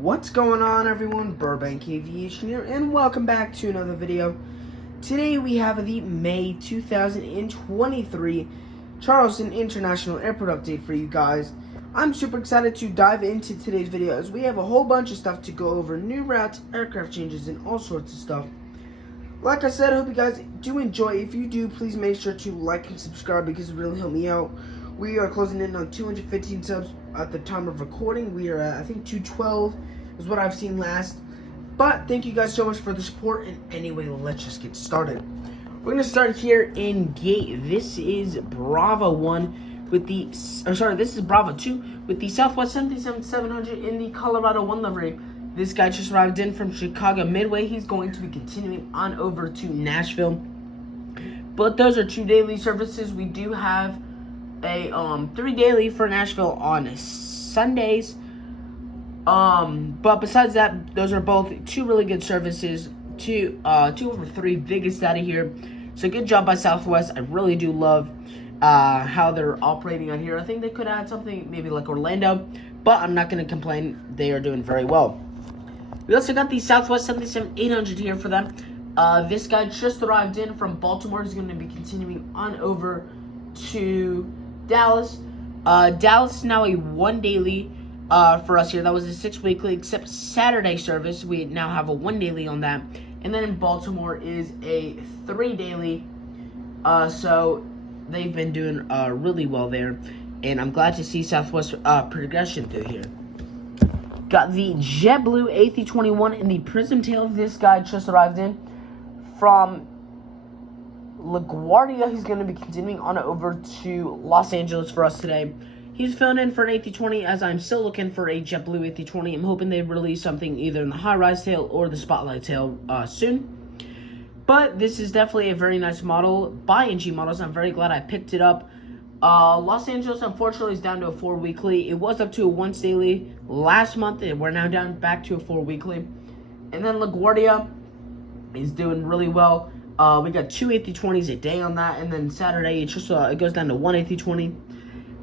What's going on, everyone? Burbank Aviation here, and welcome back to another video. Today we have the May 2023 Charleston International Airport update for you guys. I'm super excited to dive into today's video as we have a whole bunch of stuff to go over, new routes, aircraft changes, and all sorts of stuff. Like I said, I hope you guys do enjoy. If you do, please make sure to like and subscribe because it really helped me out. We are closing in on 215 subs at the time of recording. We are at, I think, 212 is what I've seen last. But thank you guys so much for the support. And anyway, let's just get started. We're going to start here in gate. This is Bravo 1 with the, this is Bravo 2 with the Southwest 737-700 in the Colorado 1 livery. This guy just arrived in from Chicago Midway. He's going to be continuing on over to Nashville. But those are 2 daily services. We do have a 3 daily for Nashville on Sundays. But besides that, those are both 2 really good services. 2 over 3 biggest out of here. So good job by Southwest. I really do love how they're operating on here. I think they could add something maybe like Orlando, but I'm not going to complain. They are doing very well. We also got the Southwest 737-800 here for them. This guy just arrived in from Baltimore. He's going to be continuing on over to Dallas. Dallas is now a 1 daily for us here. That was a 6 weekly, except Saturday service. We now have a 1 daily on that. And then in Baltimore is a 3 daily. So they've been doing really well there. And I'm glad to see Southwest progression through here. Got the JetBlue A321 in the Prism tail. This guy just arrived in from LaGuardia. He's going to be continuing on over to Los Angeles for us today. He's filling in for an A320 as I'm still looking for a JetBlue A320. I'm hoping they release something either in the high-rise tail or the spotlight tail soon. But this is definitely a very nice model by NG Models. I'm very glad I picked it up. Los Angeles, unfortunately, is down to a 4 weekly. It was up to a 1 daily last month, and we're now down back to a 4 weekly. And then LaGuardia is doing really well. We got 2 A320s a day on that, and then Saturday it goes down to 1 A320.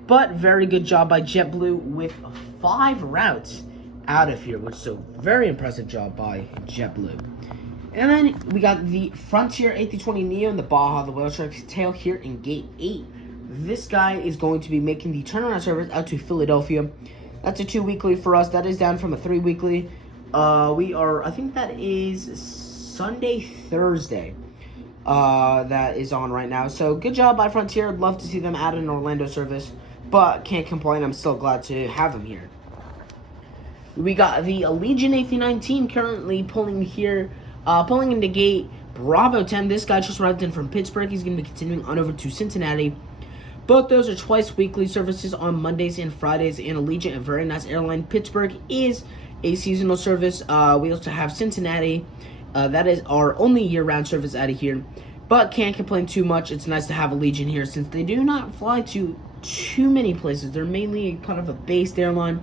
But very good job by JetBlue with 5 routes out of here, which is a very impressive job by JetBlue. And then we got the Frontier A320neo and the Baja, the whale shark's tail here in gate 8. This guy is going to be making the turnaround service out to Philadelphia. That's a 2 weekly for us. That is down from a 3 weekly. I think that is Sunday, Thursday. That is on right now. So good job by Frontier. I'd love to see them add an Orlando service, but can't complain. I'm still glad to have them here. We got the Allegiant A319 currently pulling here, pulling into gate Bravo 10. This guy just arrived in from Pittsburgh. He's going to be continuing on over to Cincinnati. Both those are twice weekly services on Mondays and Fridays, and Allegiant, a very nice airline. Pittsburgh is a seasonal service. We also have Cincinnati. That is our only year-round service out of here, but can't complain too much. It's nice to have Allegiant here since they do not fly to too many places. They're mainly kind of a based airline,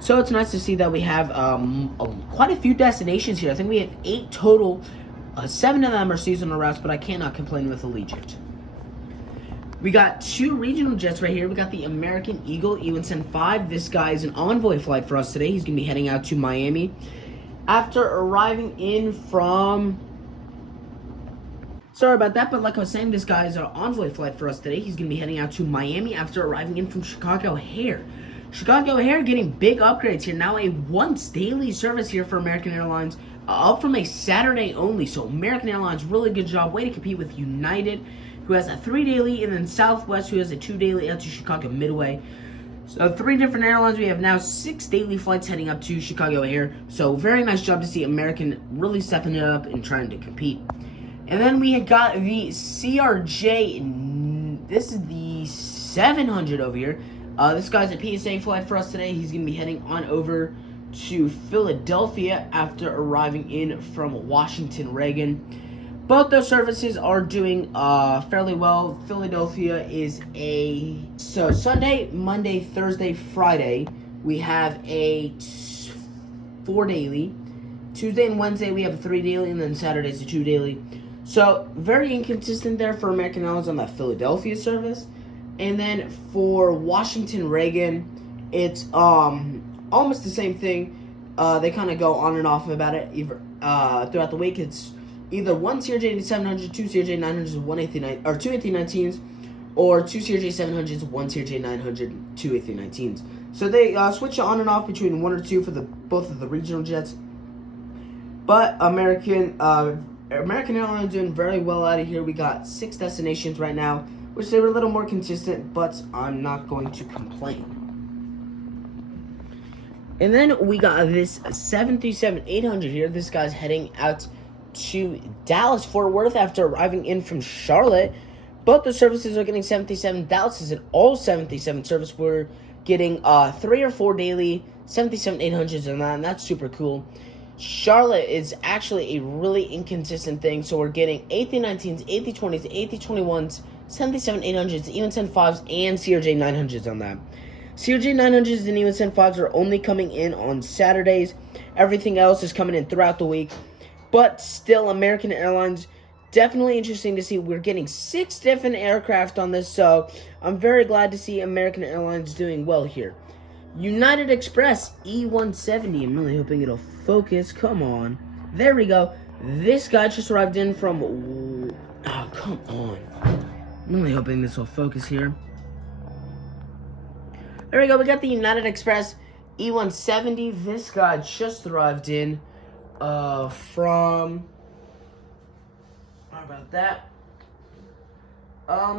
so it's nice to see that we have quite a few destinations here. I think we have 8 total. 7 of them are seasonal routes, but I cannot complain with Allegiant. We got 2 regional jets right here. We got the American Eagle E175. This guy is an envoy flight for us today. He's going to be heading out to Miami. After arriving in from... Sorry about that, but like I was saying, this guy is an envoy flight for us today. He's going to be heading out to Miami after arriving in from Chicago O'Hare. Chicago O'Hare getting big upgrades here. Now a once daily service here for American Airlines. Up from a Saturday only. So American Airlines, really good job. Way to compete with United, who has a 3 daily, and then Southwest, who has a 2 daily out to Chicago Midway. So 3 different airlines. We have now 6 daily flights heading up to Chicago O'Hare. So very nice job to see American really stepping it up and trying to compete. And then we had got the CRJ. This is the 700 over here. This guy's a PSA flight for us today. He's going to be heading on over to Philadelphia after arriving in from Washington Reagan. Both those services are doing fairly well. Philadelphia is so Sunday, Monday, Thursday, Friday, we have a 4 daily. Tuesday and Wednesday, we have a 3 daily, and then Saturday's a 2 daily. So very inconsistent there for American Airlines on that Philadelphia service. And then for Washington Reagan, it's almost the same thing. They kind of go on and off about it throughout the week. It's either one CRJ700, two CRJ900s, one A319, or two A319s, or two CRJ700s, one CRJ900, two A319s. So they switch on and off between one or two for both of the regional jets. But American Airlines doing very well out of here. We got 6 destinations right now, which they were a little more consistent, but I'm not going to complain. And then we got this 737-800 here. This guy's heading out to Dallas, Fort Worth after arriving in from Charlotte. Both the services are getting 737. Dallas is an all 737 service. We're getting 3 or 4 daily 737-800s and that's super cool. Charlotte is actually a really inconsistent thing, so we're getting A319s, A320s, A321s, 737-800s, E175s, and CRJ900s on that. CRJ900s and E175s are only coming in on Saturdays. Everything else is coming in throughout the week. But still, American Airlines, definitely interesting to see. We're getting 6 different aircraft on this, so I'm very glad to see American Airlines doing well here. United Express E170. I'm really hoping it'll focus. Come on. There we go. This guy just arrived in from... Oh, come on. I'm really hoping this will focus here. There we go. We got the United Express E170. This guy just arrived in from... How about that?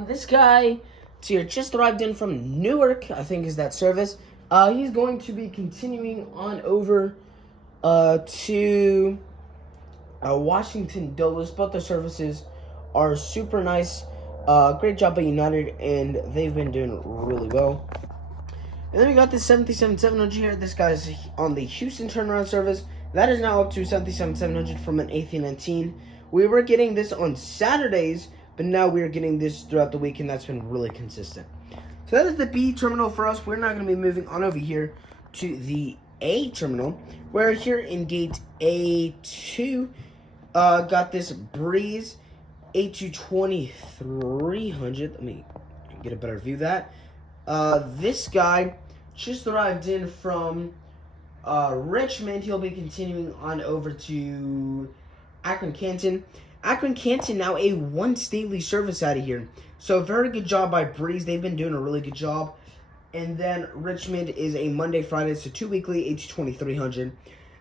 This guy here just arrived in from Newark, I think is that service. He's going to be continuing on over to Washington Dulles. Both the services are super nice. Great job by United, and they've been doing really well. And then we got this 737-700 here. This guy's on the Houston turnaround service. That is now up to 737-700 from an A319. We were getting this on Saturdays, but now we're getting this throughout the week, and that's been really consistent. So that is the B terminal for us. We're not going to be moving on over here to the A terminal. We're here in gate A2. Got this Breeze A220-300. Let me get a better view of that. This guy just arrived in from Richmond. He'll be continuing on over to Akron Canton. Akron Canton now a once daily service out of here. So very good job by Breeze. They've been doing a really good job. And then Richmond is a Monday, Friday, so 2 weekly A220-300.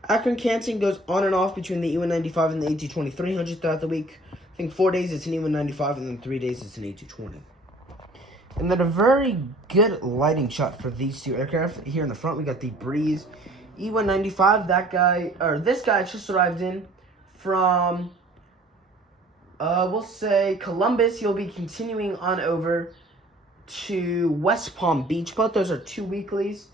Akron Canton goes on and off between the E195 and the A220-300 throughout the week. I think 4 days it's an E195 and then 3 days it's an A220. And then a very good lighting shot for these two aircraft. Here in the front we got the Breeze E195. This guy just arrived in from we'll say Columbus. He'll be continuing on over to West Palm Beach. Both those are 2 weeklies.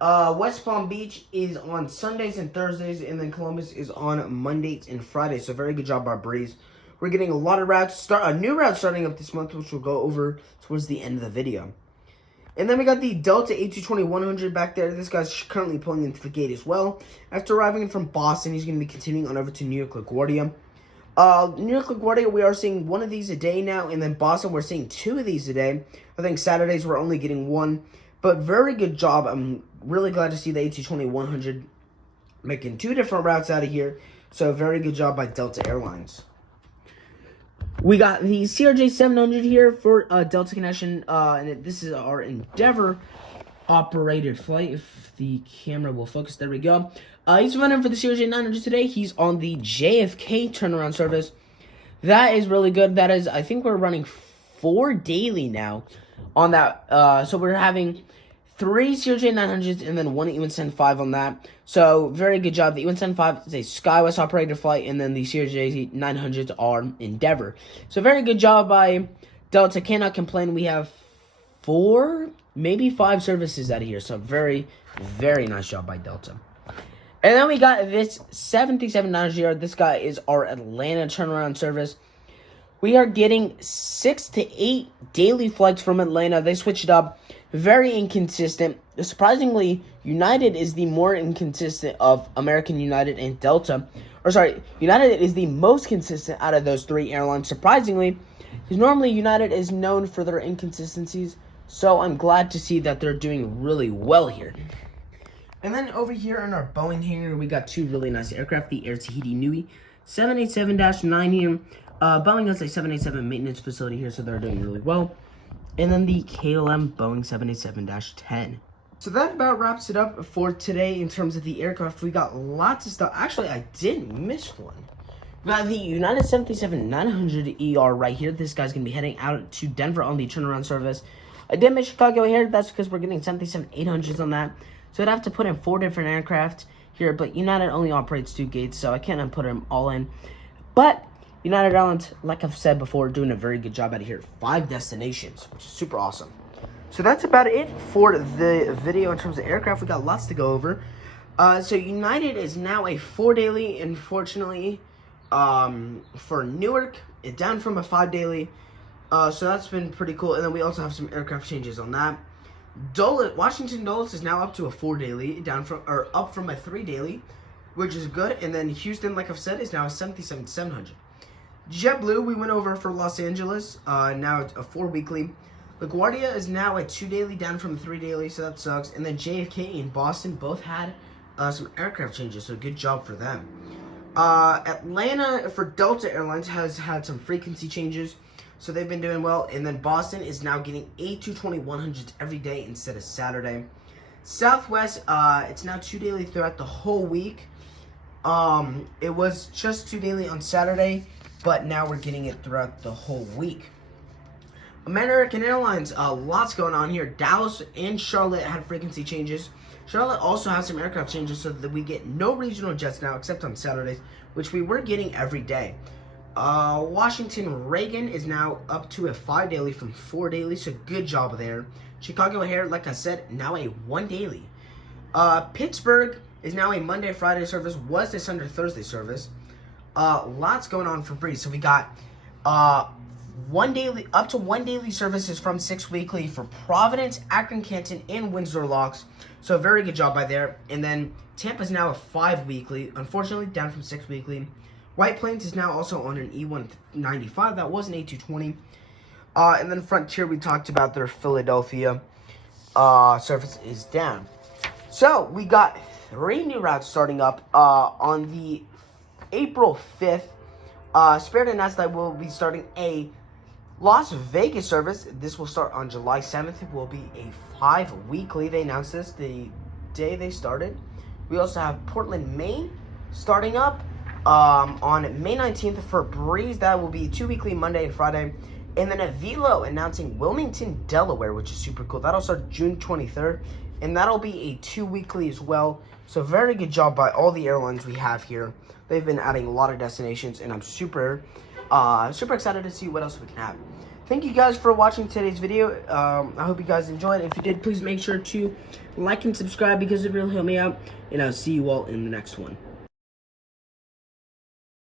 West Palm Beach is on Sundays and Thursdays, and then Columbus is on Mondays and Fridays. So very good job by Breeze. We're getting a lot of routes. A new route starting up this month, which we'll go over towards the end of the video. And then we got the Delta A220-100 back there. This guy's currently pulling into the gate as well. After arriving in from Boston, he's going to be continuing on over to New York LaGuardia. New York LaGuardia, we are seeing 1 of these a day now, and then Boston, we're seeing 2 of these a day. I think Saturdays we're only getting 1, but very good job. I'm really glad to see the A220-100 making 2 different routes out of here, so very good job by Delta Airlines. We got the CRJ700 here for Delta Connection, and this is our Endeavor operated flight. If the camera will focus, there we go. He's running for the CRJ900 today. He's on the JFK turnaround service. That is really good. That is, I think we're running 4 daily now on that. So we're having 3 CRJ900s and then 1 E175 on that. So very good job. The E175 is a SkyWest operated flight, and then the CRJ900s are Endeavor. So very good job by Delta. Cannot complain. We have 4, maybe 5 services out of here. So very, very nice job by Delta. And then we got this 737-900. This guy is our Atlanta turnaround service. We are getting 6 to 8 daily flights from Atlanta. They switched it up. Very inconsistent. Surprisingly, United is the more inconsistent of American, United, and Delta. United is the most consistent out of those 3 airlines, surprisingly, because normally United is known for their inconsistencies. So I'm glad to see that they're doing really well here. And then over here in our Boeing hangar, we got two really nice aircraft. The Air Tahiti Nui 787-9 here. Boeing has a 787 maintenance facility here, so they're doing really well. And then the KLM Boeing 787-10. So that about wraps it up for today in terms of the aircraft. We got lots of stuff. Actually, I did miss one. We got the United 737-900ER right here. This guy's going to be heading out to Denver on the turnaround service. I did miss Chicago here. That's because we're getting 737-800s on that. So I'd have to put in 4 different aircraft here. But United only operates 2 gates, so I can't put them all in. But United Airlines, like I've said before, doing a very good job out of here. 5 destinations, which is super awesome. So that's about it for the video in terms of aircraft. We got lots to go over. So United is now a 4 daily, unfortunately, for Newark. It's down from a 5 daily. So that's been pretty cool. And then we also have some aircraft changes on that. Washington Dulles is now up to a 4 daily, up from a 3 daily, which is good. And then Houston, like I've said, is now a 737-700. JetBlue, we went over for Los Angeles. Now it's a 4 weekly. LaGuardia is now a 2 daily, down from a 3 daily, so that sucks. And then JFK and Boston both had some aircraft changes, so good job for them. Atlanta, for Delta Airlines, has had some frequency changes, so they've been doing well. And then Boston is now getting A220-100s every day instead of Saturday. Southwest, it's now 2 daily throughout the whole week. It was just 2 daily on Saturday, but now we're getting it throughout the whole week. American Airlines, lots going on here. Dallas and Charlotte had frequency changes. Charlotte also has some aircraft changes so that we get no regional jets now except on Saturdays, which we were getting every day. Washington Reagan is now up to a 5 daily from 4 daily, so good job there. Chicago O'Hare, like I said, now a 1 daily. Pittsburgh is now a Monday, Friday service, was this under Thursday service. Lots going on for Breeze. So we got 1 daily, up to 1 daily services from 6 weekly for Providence, Akron, Canton, and Windsor Locks. So very good job by there. And then Tampa's now a 5 weekly, unfortunately down from 6 weekly. White Plains is now also on an E195. That was an A220. And then Frontier, we talked about their Philadelphia service is down. So we got 3 new routes starting up on the April 5th. Spirit and Nest will be starting a Las Vegas service. This will start on July 7th. It will be a 5 weekly. They announced this the day they started. We also have Portland, Maine starting up on May 19th for Breeze. That will be 2 weekly, Monday and Friday. And then a Velo announcing Wilmington, Delaware, which is super cool. That'll start June 23rd. And that'll be a 2 weekly as well. So very good job by all the airlines we have here. They've been adding a lot of destinations, and I'm super excited to see what else we can have. Thank you guys for watching today's video. I hope you guys enjoyed. If you did, please make sure to like and subscribe because it really helped me out. And I'll see you all in the next one.